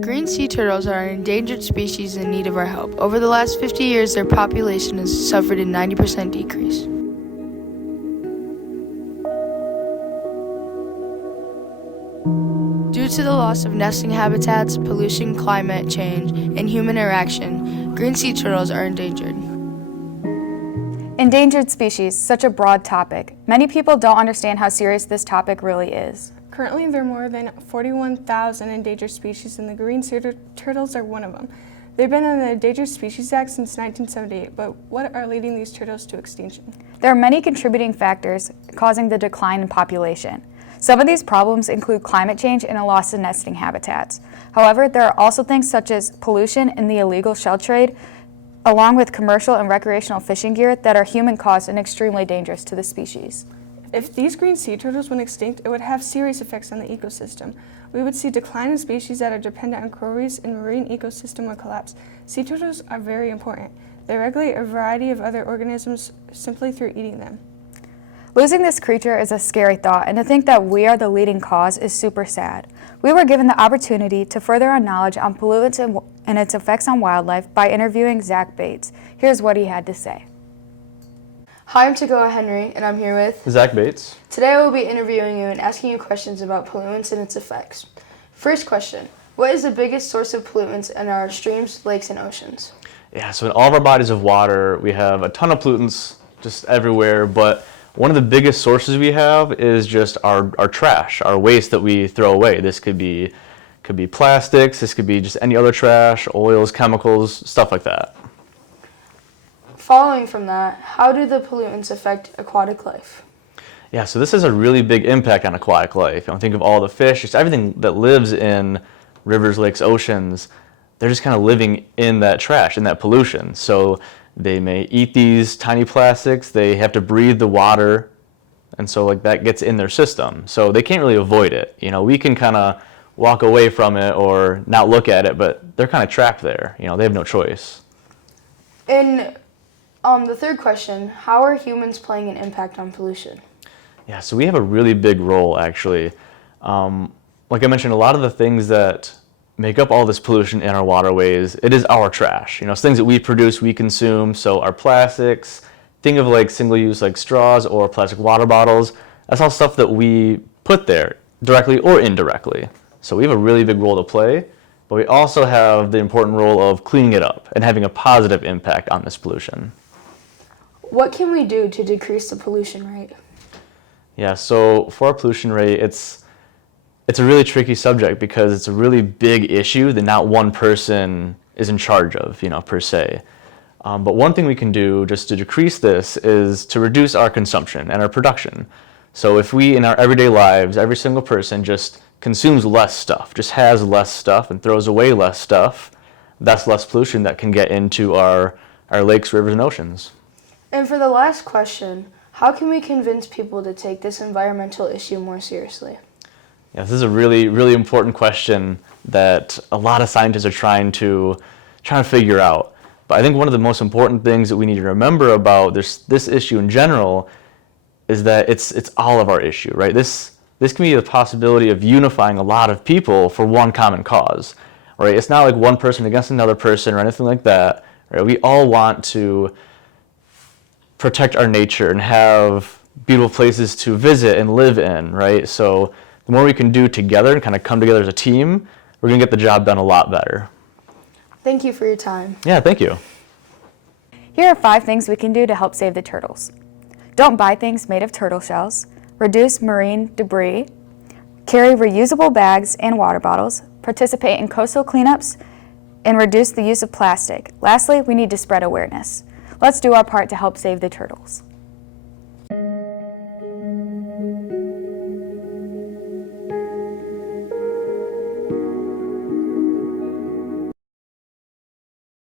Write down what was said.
Green sea turtles are an endangered species in need of our help. Over the last 50 years, their population has suffered a 90% decrease. Due to the loss of nesting habitats, pollution, climate change, and human interaction, green sea turtles are endangered. Endangered species, such a broad topic. Many people don't understand how serious this topic really is. Currently, there are more than 41,000 endangered species, and the green sea turtles are one of them. They've been on the Endangered Species Act since 1978, but what are leading these turtles to extinction? There are many contributing factors causing the decline in population. Some of these problems include climate change and a loss of nesting habitats. However, there are also things such as pollution and the illegal shell trade, along with commercial and recreational fishing gear that are human-caused and extremely dangerous to the species. If these green sea turtles went extinct, it would have serious effects on the ecosystem. We would see decline in species that are dependent on coral reefs, and marine ecosystem would collapse. Sea turtles are very important. They regulate a variety of other organisms simply through eating them. Losing this creature is a scary thought, and to think that we are the leading cause is super sad. We were given the opportunity to further our knowledge on pollutants and its effects on wildlife by interviewing Zach Bates. Here's what he had to say. Hi, I'm Tagoa Henry, and I'm here with Zach Bates. Today I will be interviewing you and asking you questions about pollutants and its effects. First question, what is the biggest source of pollutants in our streams, lakes, and oceans? Yeah, so in all of our bodies of water, we have a ton of pollutants just everywhere, but one of the biggest sources we have is just our trash, our waste that we throw away. This could be plastics, this could be just any other trash, oils, chemicals, stuff like that. Following from that, how do the pollutants affect aquatic life? Yeah, so this has a really big impact on aquatic life. Think of all the fish, just everything that lives in rivers, lakes, oceans. They're just kind of living in that trash, in that pollution. So they may eat these tiny plastics, they have to breathe the water, and so that gets in their system. So they can't really avoid it. We can kind of walk away from it or not look at it, but they're kind of trapped there. They have no choice. And the third question, how are humans playing an impact on pollution? Yeah, so we have a really big role, actually. Like I mentioned, a lot of the things that make up all this pollution in our waterways, it is our trash. It's things that we produce, we consume. So our plastics, think of single-use straws or plastic water bottles. That's all stuff that we put there, directly or indirectly. So we have a really big role to play, but we also have the important role of cleaning it up and having a positive impact on this pollution. What can we do to decrease the pollution rate? Yeah, so for our pollution rate, it's a really tricky subject because it's a really big issue that not one person is in charge of, per se. But one thing we can do just to decrease this is to reduce our consumption and our production. So if we, in our everyday lives, every single person just consumes less stuff, just has less stuff and throws away less stuff, that's less pollution that can get into our lakes, rivers, and oceans. And for the last question, how can we convince people to take this environmental issue more seriously? Yeah, this is a really, really important question that a lot of scientists are trying to figure out. But I think one of the most important things that we need to remember about this issue in general is that it's all of our issue, right? This can be the possibility of unifying a lot of people for one common cause, right? It's not like one person against another person or anything like that, right? We all want to protect our nature and have beautiful places to visit and live in, right? So the more we can do together and kind of come together as a team, we're going to get the job done a lot better. Thank you for your time. Yeah, thank you. Here are 5 things we can do to help save the turtles. Don't buy things made of turtle shells. Reduce marine debris. Carry reusable bags and water bottles. Participate in coastal cleanups. And reduce the use of plastic. Lastly, we need to spread awareness. Let's do our part to help save the turtles.